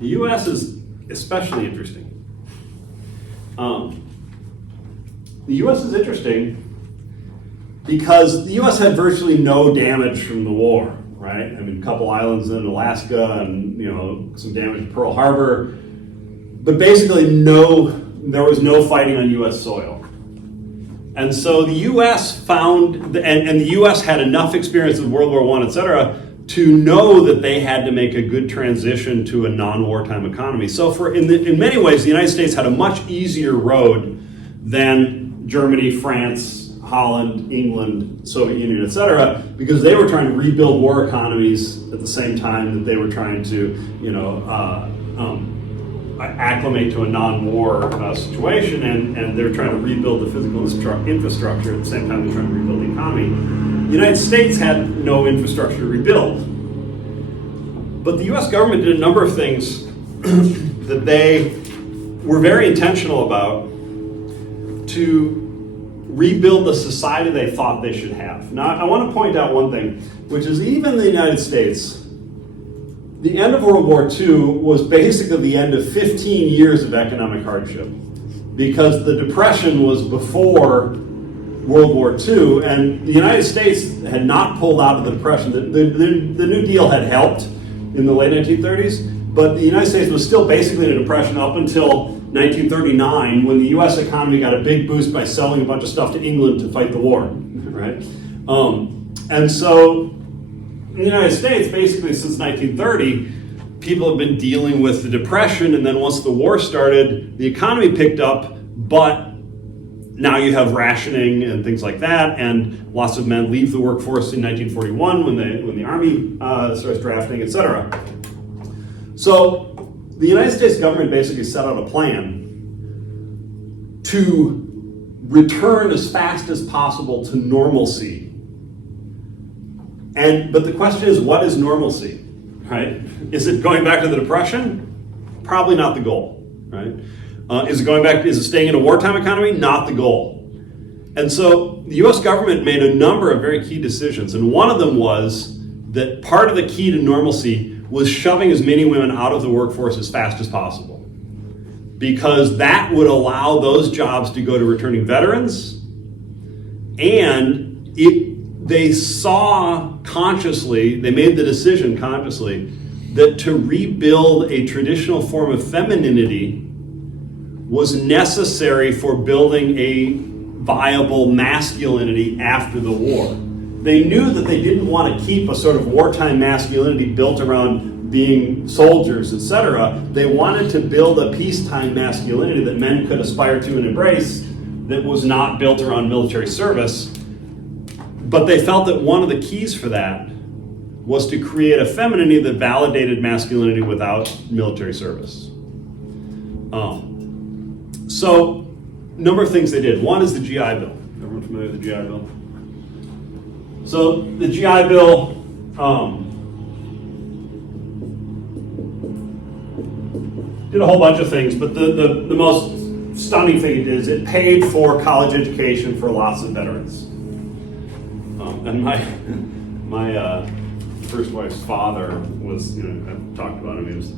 The U.S. is especially interesting. The U.S. is interesting because the U.S. had virtually no damage from the war, right? I mean, a couple islands in Alaska and, some damage at Pearl Harbor, but basically there was no fighting on U.S. soil. And so the U.S. found, and the U.S. had enough experience with World War I, et cetera, to know that they had to make a good transition to a non-wartime economy. So in many ways, the United States had a much easier road than Germany, France, Holland, England, Soviet Union, et cetera, because they were trying to rebuild war economies at the same time that they were trying to, acclimate to a non-war situation, and they're trying to rebuild the physical infrastructure at the same time they're trying to rebuild the economy. The United States had no infrastructure to rebuild. But the US government did a number of things that they were very intentional about to rebuild the society they thought they should have. Now, I want to point out one thing, which is even the United States, the end of World War II was basically the end of 15 years of economic hardship, because the Depression was before World War II, and the United States had not pulled out of the Depression. The New Deal had helped in the late 1930s, but the United States was still basically in a depression up until 1939, when the U.S. economy got a big boost by selling a bunch of stuff to England to fight the war, right? And so in the United States, basically since 1930, people have been dealing with the Depression, and then once the war started, the economy picked up, but now you have rationing and things like that, and lots of men leave the workforce in 1941 when the Army starts drafting, et cetera. So the United States government basically set out a plan to return as fast as possible to normalcy. But the question is, what is normalcy, right? Is it going back to the Depression? Probably not the goal, right? Is it staying in a wartime economy? Not the goal. And so the US government made a number of very key decisions, and one of them was that part of the key to normalcy was shoving as many women out of the workforce as fast as possible, because that would allow those jobs to go to returning veterans, and they made the decision consciously that to rebuild a traditional form of femininity was necessary for building a viable masculinity after the war. They knew that they didn't want to keep a sort of wartime masculinity built around being soldiers, etc. They wanted to build a peacetime masculinity that men could aspire to and embrace that was not built around military service. But they felt that one of the keys for that was to create a femininity that validated masculinity without military service. So, a number of things they did. One is the GI Bill. Everyone familiar with the GI Bill? So, the GI Bill did a whole bunch of things, but the most stunning thing it did is it paid for college education for lots of veterans. And my first wife's father was, I've talked about him, he was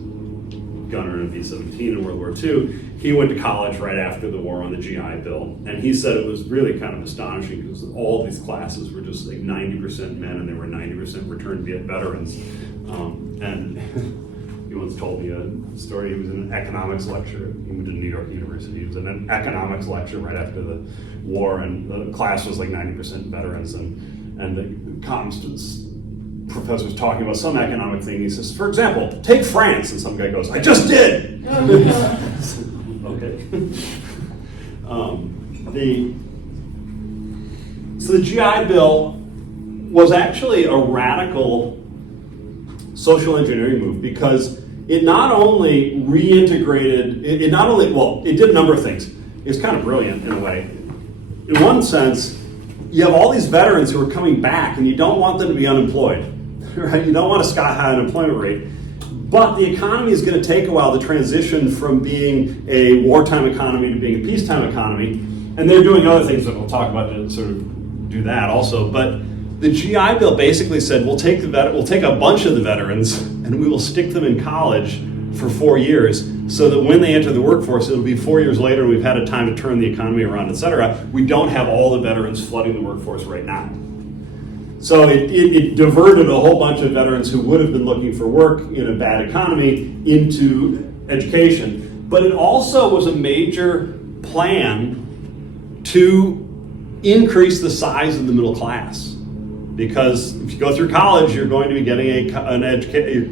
gunner in B-17 in World War II. He went to college right after the war on the GI Bill, and he said it was really kind of astonishing because all these classes were just like 90% men, and they were 90% returned veterans. And he once told me a story. He was in an economics lecture. He went to New York University. He was in an economics lecture right after the war, and the class was like 90% veterans, and the comms professor was talking about some economic thing. He says, for example, take France, and some guy goes, I just did. Okay. So the GI Bill was actually a radical social engineering move, because it not only reintegrated, it did a number of things. It was kind of brilliant in a way. In one sense, you have all these veterans who are coming back, and you don't want them to be unemployed, right? You don't want a sky-high unemployment rate. But the economy is going to take a while to transition from being a wartime economy to being a peacetime economy. And they're doing other things that we'll talk about to sort of do that also. But the GI Bill basically said, we'll take a bunch of the veterans and we will stick them in college for 4 years, so that when they enter the workforce, it'll be 4 years later, we've had a time to turn the economy around, et cetera. We don't have all the veterans flooding the workforce right now. So it diverted a whole bunch of veterans who would have been looking for work in a bad economy into education. But it also was a major plan to increase the size of the middle class. Because if you go through college, you're going to be getting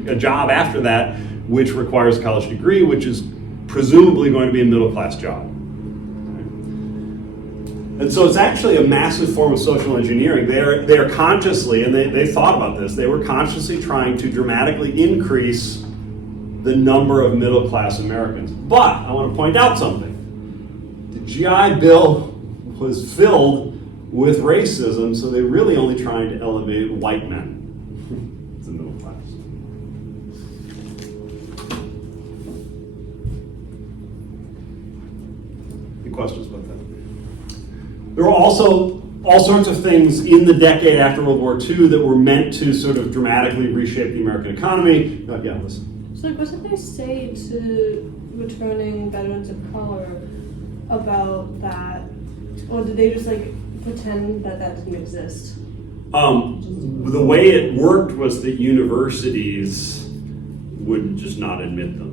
a job after that, which requires a college degree, which is presumably going to be a middle class job. And so it's actually a massive form of social engineering. They are consciously, and they thought about this, they were consciously trying to dramatically increase the number of middle class Americans. But I want to point out something. The GI Bill was filled with racism, so they're really only trying to elevate white men. It's the middle class. Any questions about that? There were also all sorts of things in the decade after World War II that were meant to sort of dramatically reshape the American economy. Yeah, listen. So what did they say to returning veterans of color about that? Or did they just pretend that didn't exist? The way it worked was that universities would just not admit them.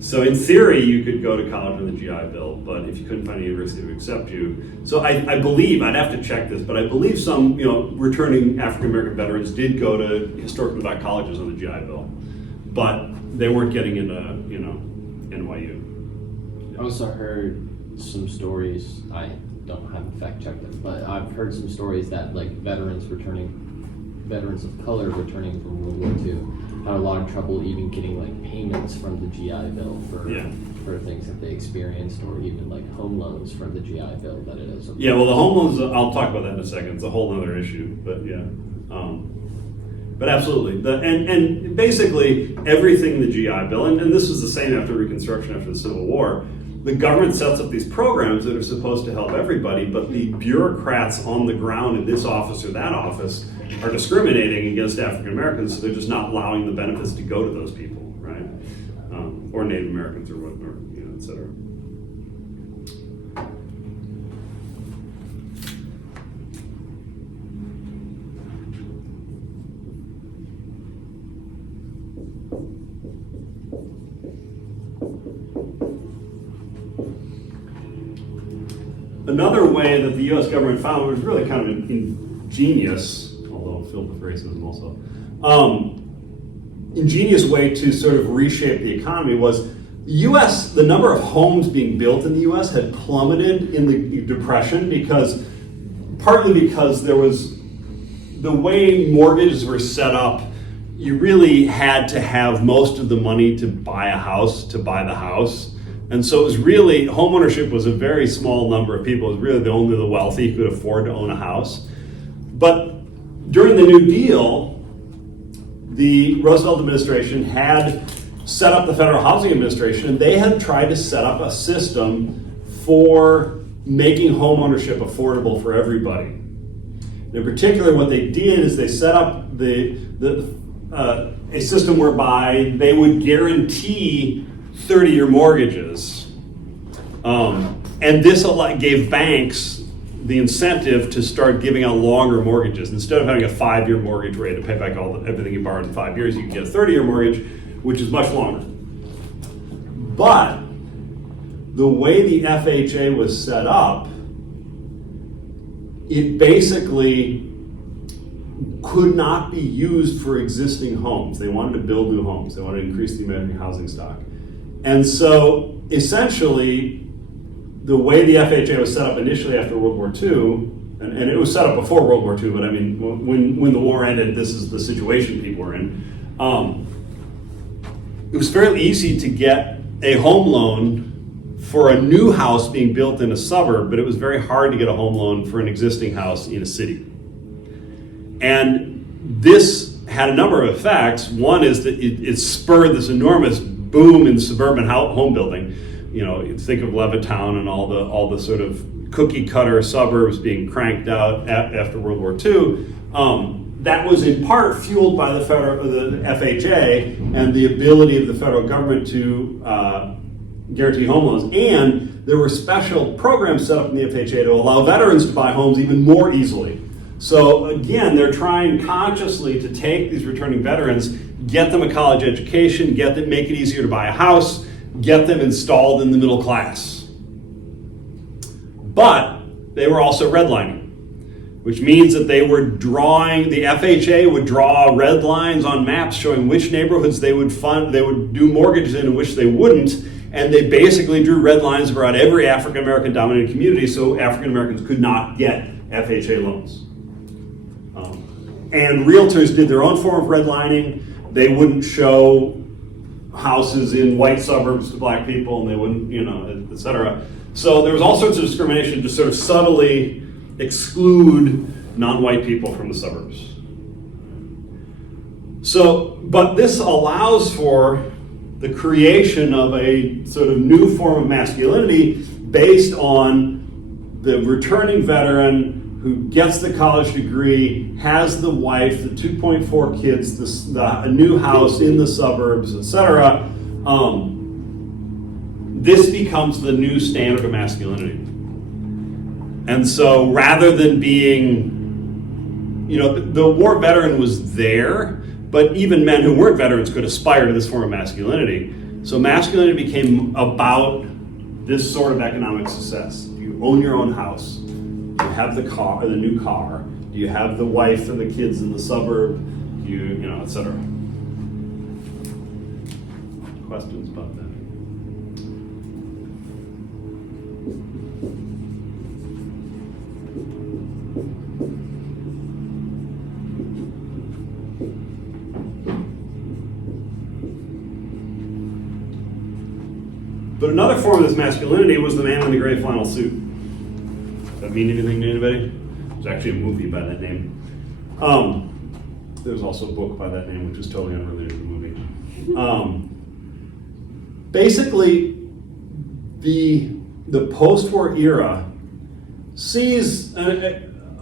So in theory, you could go to college on the GI Bill, but if you couldn't find a university that would accept you. So I believe, I'd have to check this, but I believe some returning African-American veterans did go to historically black colleges on the GI Bill, but they weren't getting into, NYU. I also heard some stories, I don't have a fact check them, but I've heard some stories that veterans of color returning from World War II had a lot of trouble even getting payments from the GI Bill for things that they experienced, or even home loans from the GI Bill that it is. Yeah, well, the home loans, I'll talk about that in a second. It's a whole other issue, but yeah. But absolutely. And basically everything the GI Bill, and this was the same after Reconstruction, after the Civil War, the government sets up these programs that are supposed to help everybody, but the bureaucrats on the ground in this office or that office are discriminating against African Americans, so they're just not allowing the benefits to go to those people, right? Or Native Americans or whatnot, et cetera. Another way that the U.S. government found was really kind of ingenious, although filled with racism also, ingenious way to sort of reshape the economy was the number of homes being built in the U.S. had plummeted in the Depression partly because there was, the way mortgages were set up, you really had to have most of the money to buy a house, to buy the house. And so it was really, homeownership was a very small number of people. It was really only the wealthy who could afford to own a house. But during the New Deal, the Roosevelt administration had set up the Federal Housing Administration, and they had tried to set up a system for making homeownership affordable for everybody. In particular, what they did is they set up a system whereby they would guarantee 30-year mortgages. And this gave banks the incentive to start giving out longer mortgages. Instead of having a 5-year mortgage rate to pay back everything you borrowed in 5 years, you can get a 30-year mortgage, which is much longer. But the way the FHA was set up, it basically could not be used for existing homes. They wanted to build new homes. They wanted to increase the American housing stock. And so, essentially, the way the FHA was set up initially after World War II, and it was set up before World War II, but I mean, when the war ended, this is the situation people were in. It was fairly easy to get a home loan for a new house being built in a suburb, but it was very hard to get a home loan for an existing house in a city. And this had a number of effects. One is that it spurred this enormous boom in suburban home building. Think of Levittown and all the sort of cookie cutter suburbs being cranked out after World War II. that was in part fueled by the FHA and the ability of the federal government to guarantee home loans. And there were special programs set up in the FHA to allow veterans to buy homes even more easily. So again, they're trying consciously to take these returning veterans, get them a college education, make it easier to buy a house, get them installed in the middle class. But they were also redlining, which means that they were the FHA would draw red lines on maps showing which neighborhoods they would do mortgages in and which they wouldn't. And they basically drew red lines around every African American dominated community so African Americans could not get FHA loans. And realtors did their own form of redlining. They wouldn't show houses in white suburbs to black people, and they wouldn't, et cetera. So there was all sorts of discrimination to sort of subtly exclude non-white people from the suburbs. So, but this allows for the creation of a sort of new form of masculinity based on the returning veteran who gets the college degree, has the wife, the 2.4 kids, a new house in the suburbs, etc. This becomes the new standard of masculinity. And so rather than being, the war veteran was there, but even men who weren't veterans could aspire to this form of masculinity. So masculinity became about this sort of economic success. Do you own your own house? Do you have the car, or the new car? Do you have the wife and the kids in the suburb? Do you, et cetera. Questions about that? But another form of this masculinity was the man in the gray flannel suit. Does that mean anything to anybody? There's actually a movie by that name. There's also a book by that name, which is totally unrelated to the movie. Basically, the post-war era sees an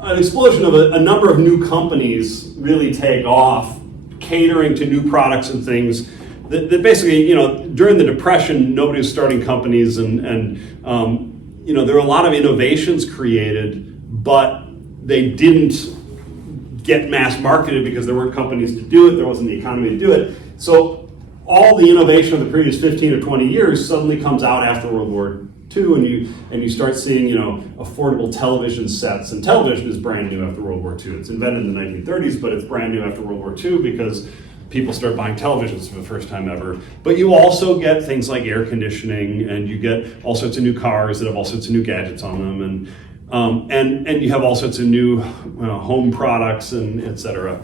explosion of a number of new companies really take off, catering to new products and things. That basically, during the Depression, nobody was starting companies, and there were a lot of innovations created, but they didn't get mass marketed because there weren't companies to do it, there wasn't the economy to do it. So all the innovation of the previous 15 or 20 years suddenly comes out after World War II, and you start seeing, affordable television sets, and television is brand new after World War II. It's invented in the 1930s, but it's brand new after World War II because people start buying televisions for the first time ever. But you also get things like air conditioning, and you get all sorts of new cars that have all sorts of new gadgets on them, and you have all sorts of new home products, and et cetera.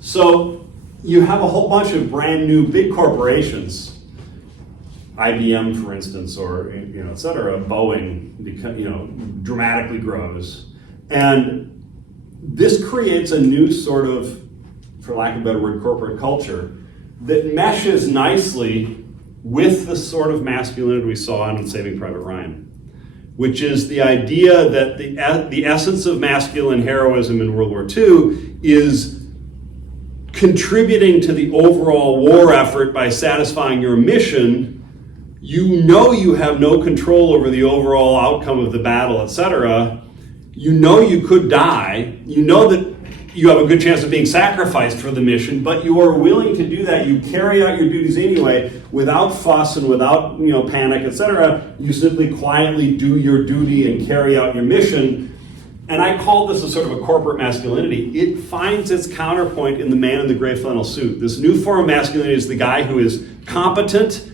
So you have a whole bunch of brand new big corporations, IBM, for instance, or et cetera. Boeing, dramatically grows, and this creates a new sort of, for lack of a better word, corporate culture that meshes nicely with the sort of masculinity we saw in Saving Private Ryan, which is the idea that the essence of masculine heroism in World War II is contributing to the overall war effort by satisfying your mission. You have no control over the overall outcome of the battle, etc. You could die. You know that you have a good chance of being sacrificed for the mission, but you are willing to do that. You carry out your duties anyway, without fuss and without panic, etc. You simply quietly do your duty and carry out your mission. And I call this a sort of a corporate masculinity. It finds its counterpoint in the man in the gray flannel suit. This new form of masculinity is the guy who is competent,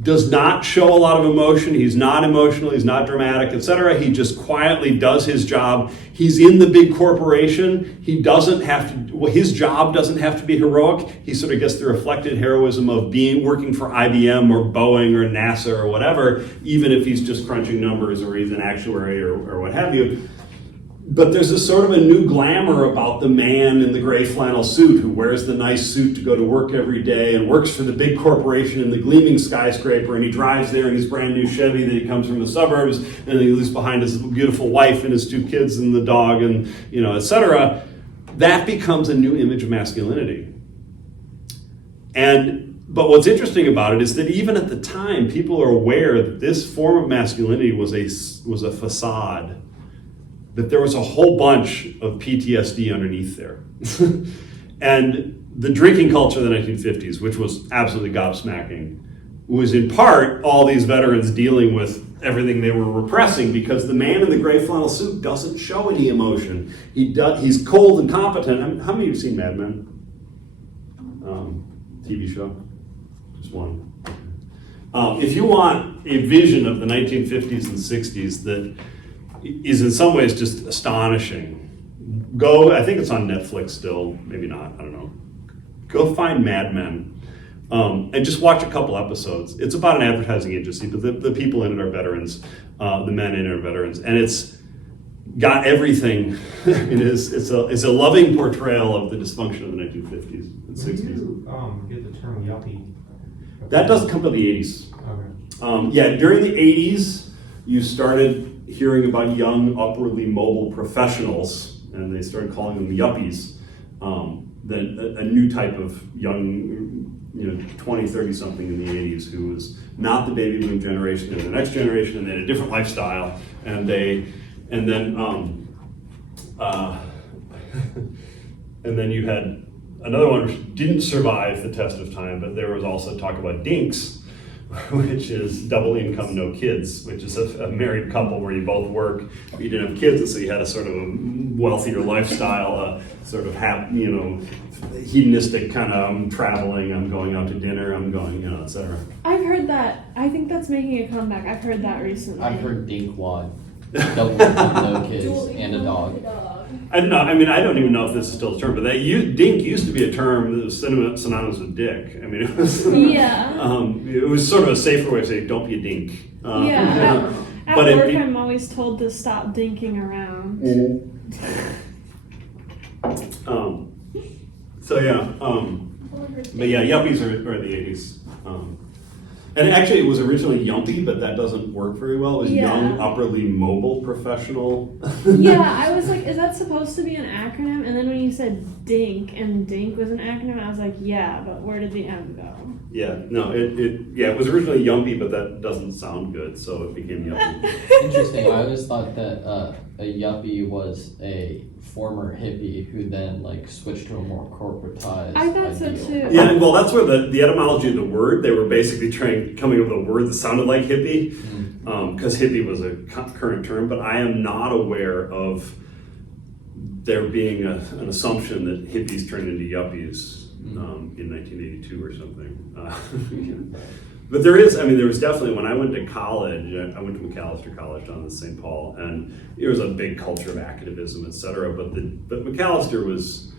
does not show a lot of emotion, he's not emotional, he's not dramatic, etc. He just quietly does his job. He's in the big corporation. He doesn't have to, his job doesn't have to be heroic. He sort of gets the reflected heroism of working for IBM or Boeing or NASA or whatever, even if he's just crunching numbers or he's an actuary or what have you. But there's a sort of a new glamour about the man in the gray flannel suit who wears the nice suit to go to work every day and works for the big corporation in the gleaming skyscraper, and he drives there in his brand new Chevy that he comes from the suburbs, and he leaves behind his beautiful wife and his two kids and the dog, and etc. that becomes a new image of masculinity. But what's interesting about it is that even at the time, people are aware that this form of masculinity was a facade, that there was a whole bunch of PTSD underneath there. And the drinking culture of the 1950s, which was absolutely gobsmacking, was in part all these veterans dealing with everything they were repressing, because the man in the gray flannel suit doesn't show any emotion. He's cold and competent. I mean, how many of you have seen Mad Men? TV show? Just one. If you want a vision of the 1950s and 60s that is in some ways just astonishing, I think it's on Netflix still, maybe not, I don't know. Go find Mad Men and just watch a couple episodes. It's about an advertising agency, but the people in it are veterans, the men in it are veterans, and it's got everything. It's a loving portrayal of the dysfunction of the 1950s and 60s. When you get the term yuppie? That doesn't come to the 80s. Okay. During the 80s, you started hearing about young, upwardly mobile professionals, and they started calling them yuppies. Then a new type of young, 20, 30 something in the 80s who was not the baby boom generation, or the next generation, and they had a different lifestyle, and then you had another one which didn't survive the test of time, but there was also talk about dinks, which is double income, no kids, which is a married couple where you both work, but you didn't have kids, and so you had a sort of a wealthier lifestyle, sort of hedonistic kind of, I'm traveling, I'm going out to dinner, I'm going, etc. I've heard that. I think that's making a comeback. I've heard that recently. I've heard dinkwad. Double income, no kids, and a dog. I don't know. I mean, I don't even know if this is still a term, but dink used to be a term that was synonymous with dick. I mean, it was. Yeah. It was sort of a safer way of saying, "Don't be a dink." Yeah. At but work, I'm always told to stop dinking around. But yeah, yuppies are the 80s. And actually, it was originally yumpy, but that doesn't work very well. It was young, upwardly mobile professional. Yeah, I was like, is that supposed to be an acronym? And then when you said dink, and dink was an acronym, I was like, yeah, but where did the M go? Yeah, no, it was originally yumpy, but that doesn't sound good, so it became yuppie. Interesting. I always thought that a yuppie was a former hippie who then switched to a more corporatized. I thought so ideal. too. Yeah, well, that's where the etymology of the word, they were basically coming up with a word that sounded like hippie, because hippie was a current term, but I am not aware of there being an assumption that hippies turned into yuppies in 1982 or something. But there was definitely, when I went to college, I went to McAllister College down in St. Paul, and there was a big culture of activism, et cetera, but McAllister was,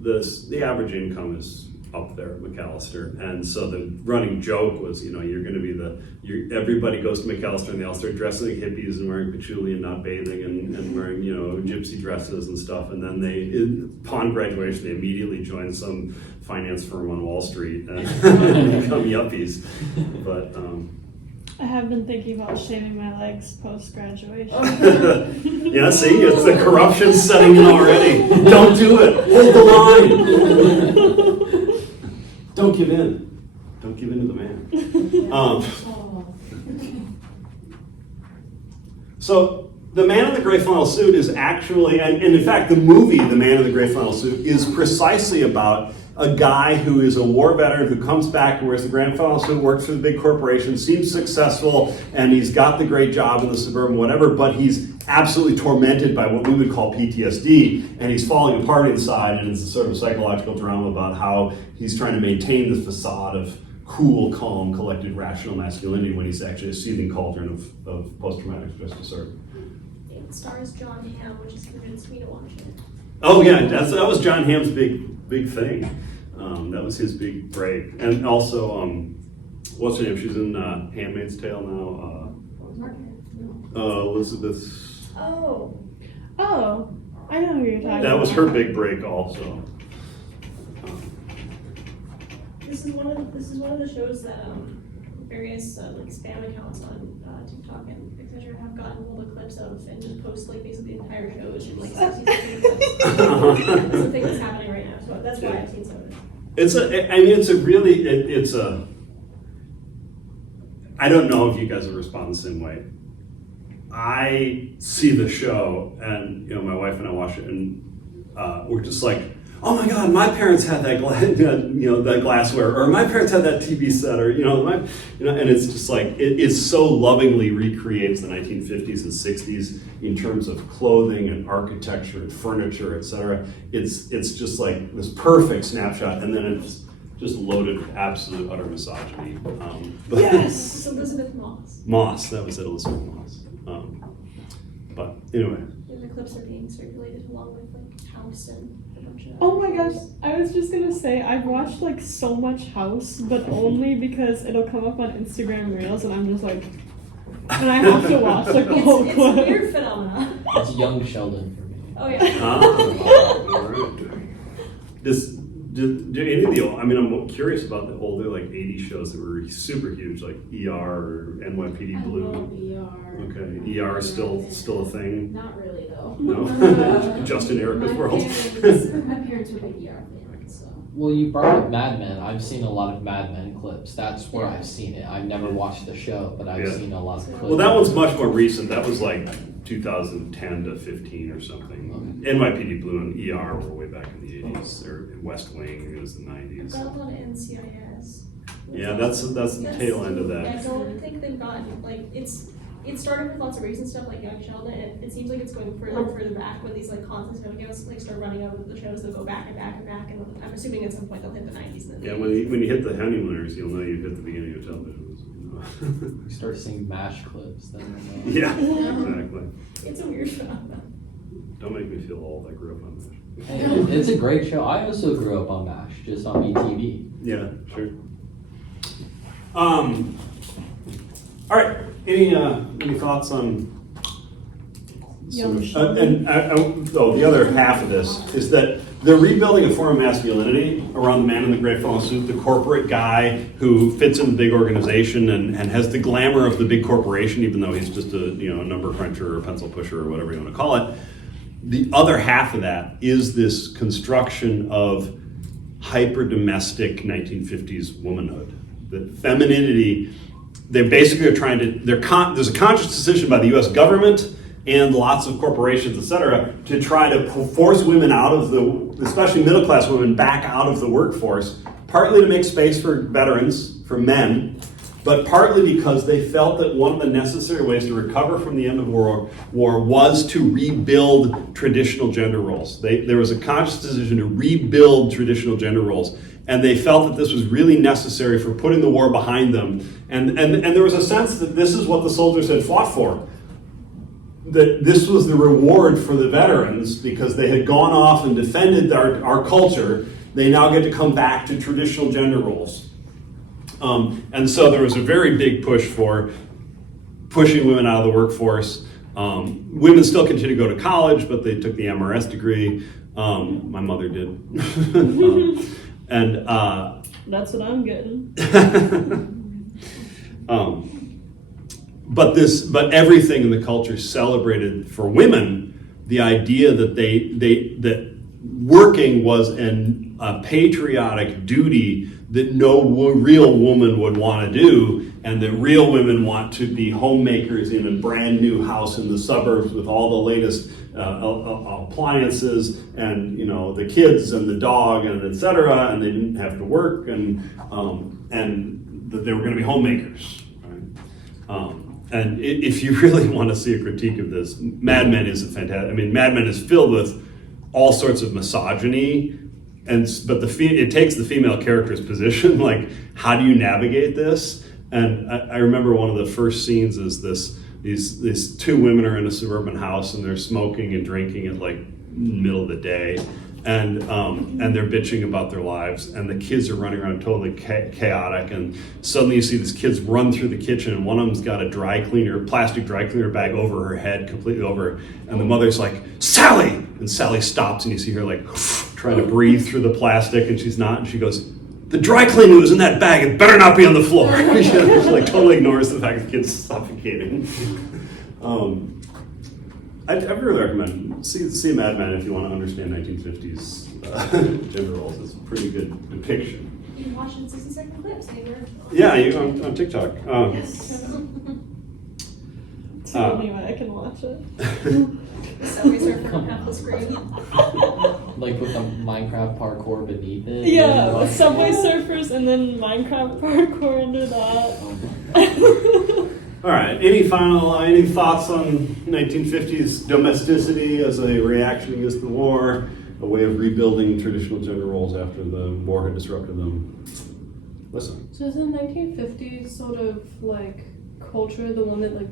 the average income is up there at McAllister, and so the running joke was, you're going to be everybody goes to McAllister and they all start dressing like hippies and wearing patchouli and not bathing and wearing, gypsy dresses and stuff, and then upon graduation, they immediately join some finance firm on Wall Street and become yuppies. But I have been thinking about shaving my legs post-graduation. yeah, see, it's the corruption setting in already. Don't do it. Hold the line. Don't give in. Don't give in to the man. So the man in the gray flannel suit is actually, and in fact, the movie The Man in the Gray Flannel Suit is precisely about a guy who is a war veteran who comes back and wears the gray flannel suit, works for the big corporation, seems successful, and he's got the great job in the suburban whatever, but he's absolutely tormented by what we would call PTSD, and he's falling apart inside, and it's a sort of psychological drama about how he's trying to maintain the facade of cool, calm, collected, rational masculinity when he's actually a seething cauldron of post-traumatic stress disorder. It stars John Hamm, which has convinced me to watch it. Oh yeah, that was John Hamm's big thing. That was his big break. And also, what's her name? She's in Handmaid's Tale now. Elizabeth. Oh. Oh, I know who you're talking about. That was her big break also. This is one of the shows that various like spam accounts on TikTok and etc. have gotten all the clips of and just post like basically the entire shows in like 60 second clips. That's the thing that's happening right now. So that's why I've seen some of it. I don't know if you guys will respond the same way. I see the show, and my wife and I watch it, and we're just like, oh my God, my parents had that that glassware, or my parents had that TV set, or and it's just like it so lovingly recreates the 1950s and 60s in terms of clothing and architecture and furniture, etc. It's just like this perfect snapshot, and then it's just loaded with absolute utter misogyny. Yes, It's Elizabeth Moss. Moss, that was it, Elizabeth Moss. But anyway. And the clips are being circulated along with like House and a bunch of. Oh my gosh, I was just gonna say, I've watched like so much House, but only because it'll come up on Instagram Reels and I'm just like, and I have to watch like the whole It's a clip. weird phenomenon. It's young Sheldon for me. Oh yeah. All right. Do any of the, I'm curious about the older like 80s shows that were super huge, like ER or NYPD Blue. I love ER. Okay, ER is still a thing. Not really though. No, just in Erica's world. My parents were big ER fans, so. Well, you brought up Mad Men. I've seen a lot of Mad Men clips. That's where I've seen it. I've never watched the show, but I've Yeah. seen a lot of clips. Well, that one's much more recent. That was like 2010 to 15 or something. NYPD Blue and ER were way back in the 80s. Or West Wing, it was the 90s. Got one at NCIS. Yeah, that's the tail end of I that. don't think they've gotten like it started with lots of recent stuff like Young Sheldon, and it seems like it's going further and further back when these like constant videos like start running out of the shows that go back and back and back, and I'm assuming at some point they'll hit the 90s and then Yeah, when you hit the honeymooners, you'll know you've hit the beginning of television. You start seeing MASH clips, then. Yeah, exactly. it's a weird phenomenon. Don't make me feel old. I grew up on that. Hey, it's a great show. I also grew up on MASH, just on BTV. Yeah, sure. All right. Any thoughts on? Young The other half of this is that they're rebuilding a form of masculinity around the man in the gray flannel suit, the corporate guy who fits in the big organization and has the glamour of the big corporation, even though he's just a number cruncher or a pencil pusher or whatever you want to call it. The other half of that is this construction of hyper-domestic 1950s womanhood. That femininity, they basically are trying to, there's a conscious decision by the US government and lots of corporations, et cetera, to try to force women out of especially middle-class women, back out of the workforce, partly to make space for veterans, for men, but partly because they felt that one of the necessary ways to recover from the end of World War was to rebuild traditional gender roles. There was a conscious decision to rebuild traditional gender roles, and they felt that this was really necessary for putting the war behind them. And there was a sense that this is what the soldiers had fought for. That this was the reward for the veterans because they had gone off and defended our culture. They now get to come back to traditional gender roles. And so there was a very big push for pushing women out of the workforce. Women still continue to go to college, but they took the MRS degree. My mother did. That's what I'm getting. But everything in the culture celebrated for women the idea that that working was a patriotic duty that no real woman would want to do, and that real women want to be homemakers in a brand new house in the suburbs with all the latest appliances and the kids and the dog and etc. And they didn't have to work and that they were going to be homemakers. Right? And if you really want to see a critique of this, Mad Men is Mad Men is filled with all sorts of misogyny. But it takes the female character's position, like, how do you navigate this? And I remember one of the first scenes is these two women are in a suburban house and they're smoking and drinking at like middle of the day, and they're bitching about their lives, and the kids are running around totally chaotic, and suddenly you see these kids run through the kitchen, and one of them's got a plastic dry cleaner bag over her head, completely over, and the mother's like, "Sally!" And Sally stops, and you see her like trying to breathe through the plastic, and she's not, and she goes, the dry cleaning that was in that bag, it better not be on the floor. She like totally ignores the fact that the kid's suffocating. I'd really recommend see Mad Men if you want to understand 1950s gender roles. It's a pretty good depiction. You can watch it in 60-second clips. They were. Yeah, you on TikTok. Tell me when I can watch it. Subway Surfer on half the screen. Like with the Minecraft parkour beneath it. Yeah, Like- Subway Surfers and then Minecraft parkour under that. All right. Any thoughts on 1950s domesticity as a reaction against the war, a way of rebuilding traditional gender roles after the war had disrupted them? Listen. So is the 1950s sort of like culture the one that like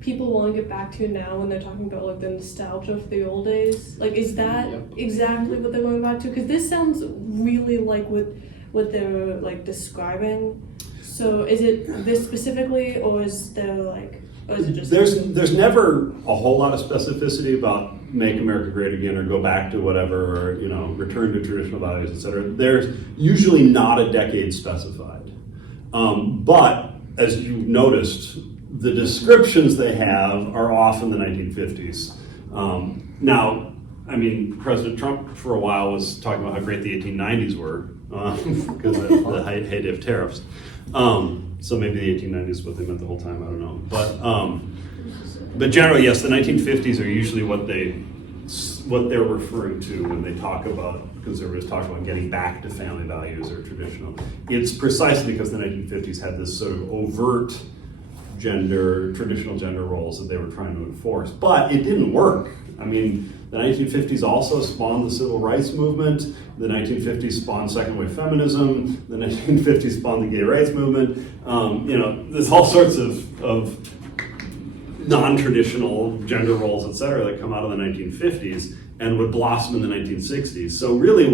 people want to get back to now when they're talking about like the nostalgia of the old days? Like, is that Yep. exactly what they're going back to? Because this sounds really like what they're like describing. So is it this specifically, or is there like, or is it just There's never a whole lot of specificity about make America great again or go back to whatever, or return to traditional values, etc. There's usually not a decade specified, but as you noticed, the descriptions they have are often the 1950s. Now, I mean, President Trump for a while was talking about how great the 1890s were because of the heyday of tariffs. So maybe the 1890s is what they meant the whole time. I don't know, but generally, yes, the 1950s are usually what they're referring to when they talk about conservatives talk about getting back to family values or traditional. It's precisely because the 1950s had this sort of overt traditional gender roles that they were trying to enforce, but it didn't work. I mean, the 1950s also spawned the civil rights movement. The 1950s spawned second wave feminism. The 1950s spawned the gay rights movement. There's all sorts of non-traditional gender roles, et cetera, that come out of the 1950s and would blossom in the 1960s. So really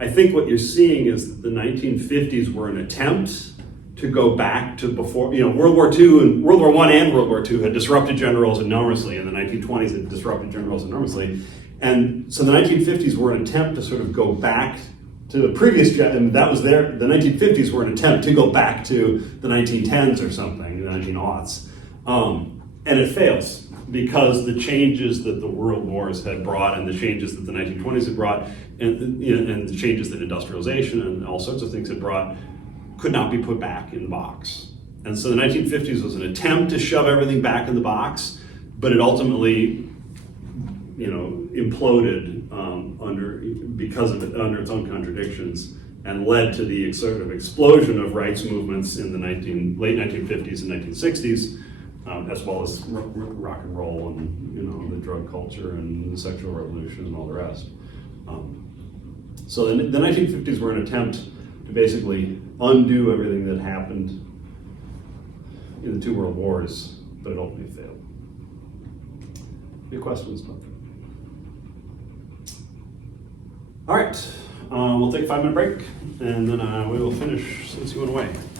I think what you're seeing is that the 1950s were an attempt to go back to before, World War II and World War I and World War II had disrupted gender roles enormously, and the 1920s had disrupted gender roles enormously. And so the 1950s were an attempt to sort of go back to the previous, and that was the 1950s were an attempt to go back to the 1910s or something, the 19aughts. And it fails because the changes that the world wars had brought and the changes that the 1920s had brought and the changes that industrialization and all sorts of things had brought could not be put back in the box. And so the 1950s was an attempt to shove everything back in the box, but it ultimately, imploded under its own contradictions and led to the sort of explosion of rights movements in the late 1950s and 1960s, as well as rock and roll and the drug culture and the sexual revolution and all the rest. So the 1950s were an attempt to basically undo everything that happened in the two world wars, but it ultimately failed. Any questions about that? All right, we'll take a 5-minute break, and then we will finish since you went away.